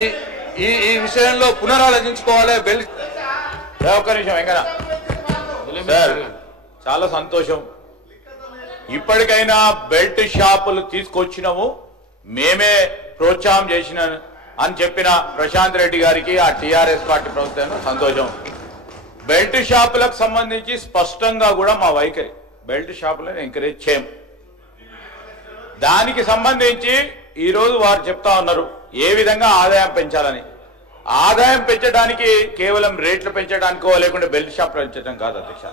ఈ విషయంలో పునరాలోచించుకోవాలి. ఒక్క నిమిషం వెంకన్న సార్, చాలా సంతోషం. ఇప్పటికైనా బెల్ట్ షాపులు తీసుకొచ్చినాము, మేమే ప్రోత్సాహం చేసిన అని చెప్పిన ప్రశాంత్ రెడ్డి గారికి ఆ టీఆర్ఎస్ పార్టీ ప్రభుత్వం సంతోషం. బెల్ట్ షాపులకు సంబంధించి స్పష్టంగా కూడా మా వైఖరి, బెల్ట్ షాపులను ఎంకరేజ్ చేయం. దానికి సంబంధించి ఈరోజు వారు చెప్తా ఉన్నారు ఏ విధంగా ఆదాయం పెంచాలని. ఆదాయం పెంచడానికి కేవలం రేట్లు పెంచడానికో లేకుంటే బెల్ట్ షాప్ పెంచడం కాదు అధ్యక్ష.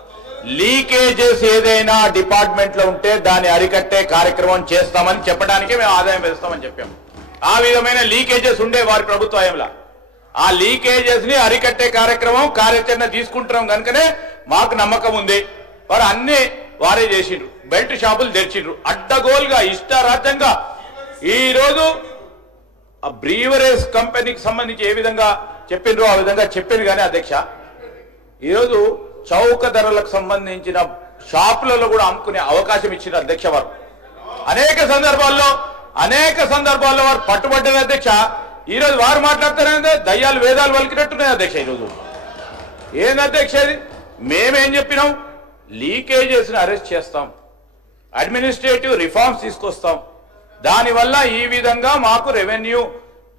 లీకేజెస్ ఏదైనా డిపార్ట్మెంట్ లో ఉంటే దాన్ని అరికట్టే కార్యక్రమం చేస్తామని చెప్పడానికి మేము ఆదాయం పెంచుతామని చెప్పాము. ఆ విధమైన లీకేజెస్ ఉండే వారి ప్రభుత్వ హయాంలో ఆ లీకేజెస్ ని అరికట్టే కార్యాచరణ తీసుకుంటున్నాం కనుకనే మాకు నమ్మకం ఉంది. వారు అన్ని వారే చేసిండ్రు, బెల్ట్ షాపులు తెరిచిండ్రు అడ్డగోలుగా ఇష్టారాజ్యంగా. ఈ రోజు ఆ బ్రీవరేజ్ కంపెనీకి సంబంధించి ఏ విధంగా చెప్పిండ్రో ఆ విధంగా చెప్పిండ్రు. కానీ అధ్యక్ష, ఈరోజు చౌక ధరలకు సంబంధించిన షాపులలో కూడా అమ్ముకునే అవకాశం ఇచ్చిన అధ్యక్ష వారు అనేక సందర్భాల్లో వారు పట్టుబడ్డారు అధ్యక్ష. ఈరోజు వారు మాట్లాడుతారంటే దయ్యాలు వేదాలు వలికినట్టున్నాయి అధ్యక్ష. ఈరోజు ఏంది అధ్యక్ష, మేమేం చెప్పినాం? లీకేజెస్ ని అరెస్ట్ చేస్తాం, అడ్మినిస్ట్రేటివ్ రిఫార్మ్స్ తీసుకొస్తాం, దానివల్ల ఈ విధంగా మాకు రెవెన్యూ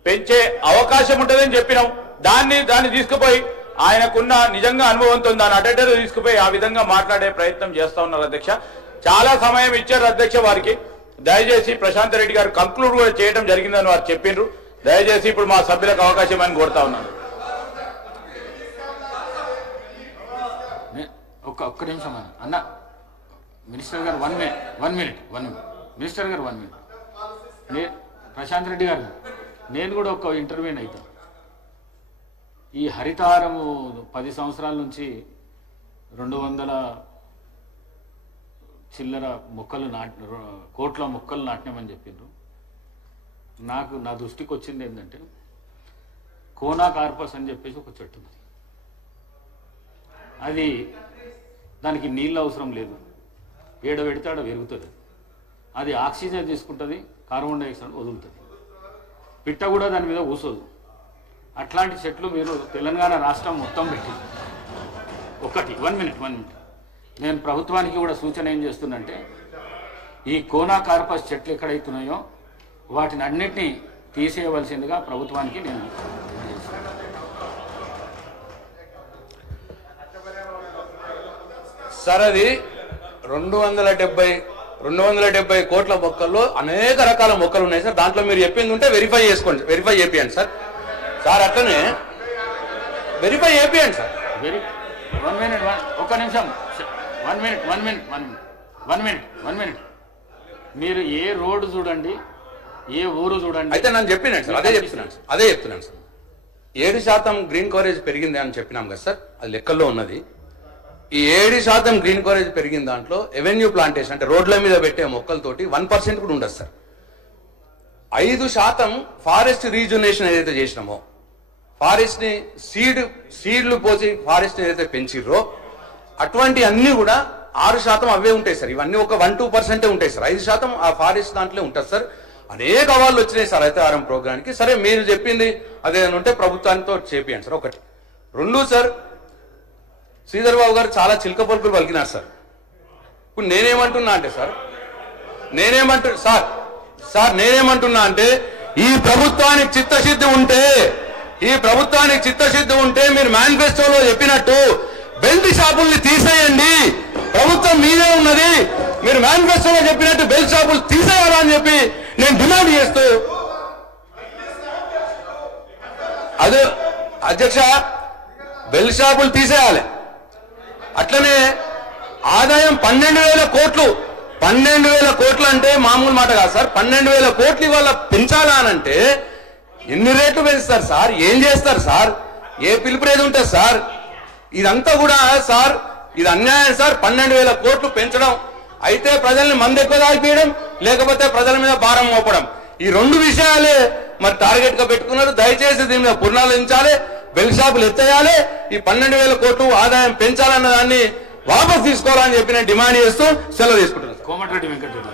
పెంచే అవకాశం ఉంటుందని చెప్పినాం. దాన్ని తీసుకుపోయి ఆయనకున్న నిజంగా అనుభవంతో దాన్ని అటెండర్ తీసుకుపోయి ఆ విధంగా మాట్లాడే ప్రయత్నం చేస్తా ఉన్నారు అధ్యక్ష. చాలా సమయం ఇచ్చారు అధ్యక్ష వారికి. దయచేసి ప్రశాంత్ రెడ్డి గారు కంక్లూడ్ కూడా చేయడం జరిగిందని వారు చెప్పిండ్రు. దయచేసి ఇప్పుడు మా సభ్యులకు అవకాశం అని కోరుతా ఉన్నాను. ఒక్క నిమిషం అన్న, మినిస్టర్ గారు వన్ మినిట్ మినిస్టర్ గారు 1 మినిట్. ప్రశాంత్ రెడ్డి గారు, నేను కూడా ఒక ఇంటర్వ్యూని అవుతాను. ఈ హరితహారము 10 సంవత్సరాల నుంచి 200 చిల్లర మొక్కలు కోట్ల మొక్కలు నాటినామని చెప్పిండ్రు. నా దృష్టికి వచ్చింది ఏంటంటే కోనా కార్పస్ అని చెప్పేసి ఒక చెట్టు ఉంది. అది దానికి నీళ్ళు అవసరం లేదు, ఏడ పెడితే ఆడ పెరుగుతుంది. అది ఆక్సిజన్ తీసుకుంటుంది, కార్బన్ డైఆక్సైడ్ వదులుతుంది. పిట్ట కూడా దాని మీద కూసోదు. అట్లాంటి చెట్లు మీరు తెలంగాణ రాష్ట్రం మొత్తం పెట్టింది. ఒకటి 1 మినిట్ నేను ప్రభుత్వానికి కూడా సూచన ఏం చేస్తున్నంటే, ఈ కోనా కార్పస్ చెట్లు ఎక్కడైతున్నాయో వాటిని అన్నిటినీ తీసేయవలసిందిగా ప్రభుత్వానికి నేను సార్, అది 270 కోట్ల మొక్కల్లో అనేక రకాల మొక్కలు ఉన్నాయి సార్. దాంట్లో మీరు చెప్పింది ఉంటే వెరిఫై చేసుకోండి, వెరిఫై చేపియండి సార్. అట్లనే వెరిఫై చేపియండి సార్. 1 మినిట్ ఒక్క నిమిషం 1 మినిట్. మీరు ఏ రోడ్డు చూడండి, ఏ ఊరు చూడండి. అయితే నేను చెప్పినాను సార్, అదే చెప్తున్నాను సార్. 7% గ్రీన్ కవరేజ్ పెరిగింది అని చెప్పినాం కదా సార్, అది లెక్కల్లో ఉన్నది. ఈ 7% గ్రీన్ కవరేజ్ పెరిగిన దాంట్లో ఎవెన్యూ ప్లాంటేషన్ అంటే రోడ్ల మీద పెట్టే మొక్కలతోటి 1% కూడా ఉండదు సార్. 5% ఫారెస్ట్ రీజునేషన్ ఏదైతే చేసినామో, ఫారెస్ట్ ని సీడ్లు పోసి ఫారెస్ట్ ఏదైతే పెంచిర్రో అటువంటి అన్ని కూడా 6% అవే ఉంటాయి సార్. ఇవన్నీ ఒక 1-2% ఉంటాయి సార్. 5% ఆ ఫారెస్ట్ దాంట్లో ఉంటుంది సార్. అనేక అవార్డులు వచ్చినాయి సార్ హరితహారం ప్రోగ్రామ్కి. సరే, మీరు చెప్పింది అదేదైనా ఉంటే ప్రభుత్వానితో చేపియండి సార్. 1. 2 సార్, శ్రీధర్ బాబు గారు చాలా చిలక పలుకులు పలికినారు సార్. ఇప్పుడు నేనేమంటున్నా అంటే ఈ ప్రభుత్వానికి చిత్తశుద్ధి ఉంటే మీరు మేనిఫెస్టోలో చెప్పినట్టు బెల్ట్ షాపుల్ని తీసేయండి. ప్రభుత్వం మీదే ఉన్నది, మీరు మేనిఫెస్టోలో చెప్పినట్టు బెల్ట్ షాపులు తీసేయాలని చెప్పి నేను డిమాండ్ చేస్తూ, అదే అధ్యక్ష, బెల్ట్ షాపులు తీసేయాలి. అట్లనే ఆదాయం 12,000 కోట్లు. 12,000 కోట్లు అంటే మామూలు మాట కాదు సార్. 12,000 కోట్లు ఇవాళ పెంచాలా అనంటే ఎన్ని రేట్లు పెంచుతారు సార్? ఏం చేస్తారు సార్? ఏ పిలుపురేది ఉంటుంది సార్? ఇదంతా కూడా సార్, ఇది అన్యాయం సార్. 12,000 కోట్లు పెంచడం అయితే ప్రజల్ని మంది ఎక్కువ తాగిపోయడం, లేకపోతే ప్రజల మీద భారం మోపడం, ఈ 2 విషయాలే మరి టార్గెట్ గా పెట్టుకున్నారు. దయచేసి దీని మీద పునరాలోచించాలి, బెల్ట్ షాపులు ఎత్తేయాలి, ఈ 12,000 కోట్లు ఆదాయం పెంచాలన్న దాన్ని వాపసు తీసుకోవాలని చెప్పి నేను డిమాండ్ చేస్తూ సెలవు తీసుకుంటున్నాను. కోమటిరెడ్డి వెంకటరెడ్డి.